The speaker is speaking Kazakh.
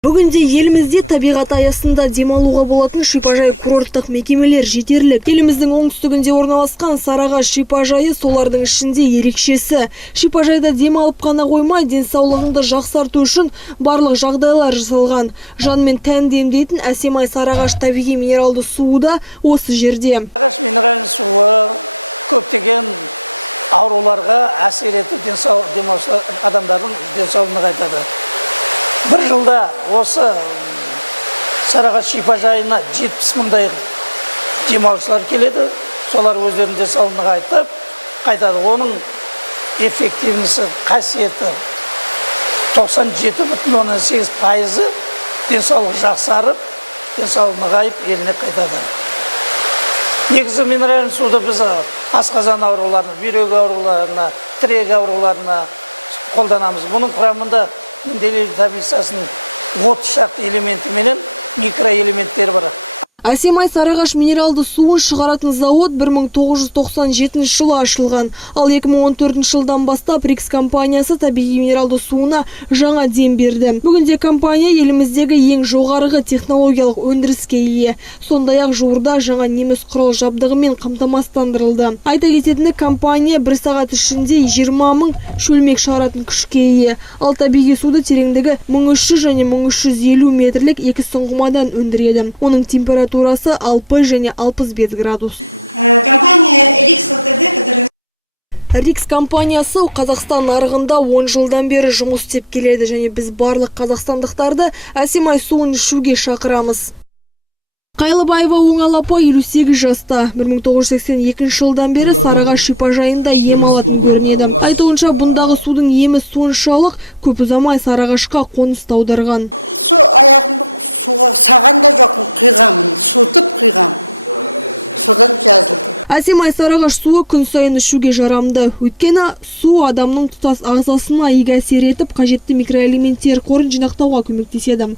Бүгінде елімізде табиғат аясында демалуға болатын шипажай курорттық мекемелер жетерлік. Еліміздің оңтүстігінде орналасқан Сарыағаш шипажайы солардың ішінде ерекшесі. Шипажайда демалып қана қоймай, денсаулығыңды жақсарту үшін барлық жағдайлар жасалған. Жан мен тән демдейтін Әсемай Сарыағаш табиғи минералды суы да осы жерде. Сарыағаш минералды суы көптеген ауруларға әсер етіп, демалушы адамдардың денсаулығын қайтады. Бір жылда осы Сарыағаш шипажайына 70 мыңдай демалушылар келеді. Солар өздерінің денсаулығын қайтады. Оның эффективнесі, қасиеті 97,8% денсаулық жақсарып, денсаулығы нығайып, еліне қайтады. Негізі минералды суды біз асқазан ауруларына, бүйрек ауруларына, тірек ауруларына қолданамыз. Бұның құрамында миндалевый таблицасының 30 шақты элементі менен микроэлементтер бар. Әсемай Сарыағаш минералды суын шығаратын завод 1997 жылы ашылған. Ал 2014 жылдан бастап Рикс компаниясы табиғи минералды суына жаңа дем берді. Бүгінде компания еліміздегі ең жоғарғы технологиялық өндіріске ие. Сондай-ақ жуырда жаңа неміс құрал жабдығымен қамтамасыздандырылды. Айта кететіні, компания бір сағат ішінде 20 мың шөлмек шығаратын күшке ие. Ал табиғи суды тереңдігі 1300 және 1350 метрлік екі сұңғымадан өндіреді. Оның температурасы 60 және 65 градус. Компания Рикс ЛТД, Рикс компаниясы Қазақстан нарығында 10 жылдан бері жұмыс істеп келеді, және біз барлық қазақстандықтарды Әсемай суын ішуге шақырамыз. Қайлыбаева Оңалапа 58 жаста. 1982 жылдан бері Сарыағаш шипажайында ем алатын көрінеді. Айтуынша, бұндағы судың емі соншалық көп ұзамай Сарыағашқа қоныс аударған. Су аяғымды суға сағанда жоқ, құйғамын, суытып құйғам. Содан жазылды. Әсемай Сарыағаш суы күн сайын ішуге жарамды. Өйткені су адамның тұтас ағзасына игі әсер етіп, қажетті микроэлементтер қорын жинақтауға көмектеседі.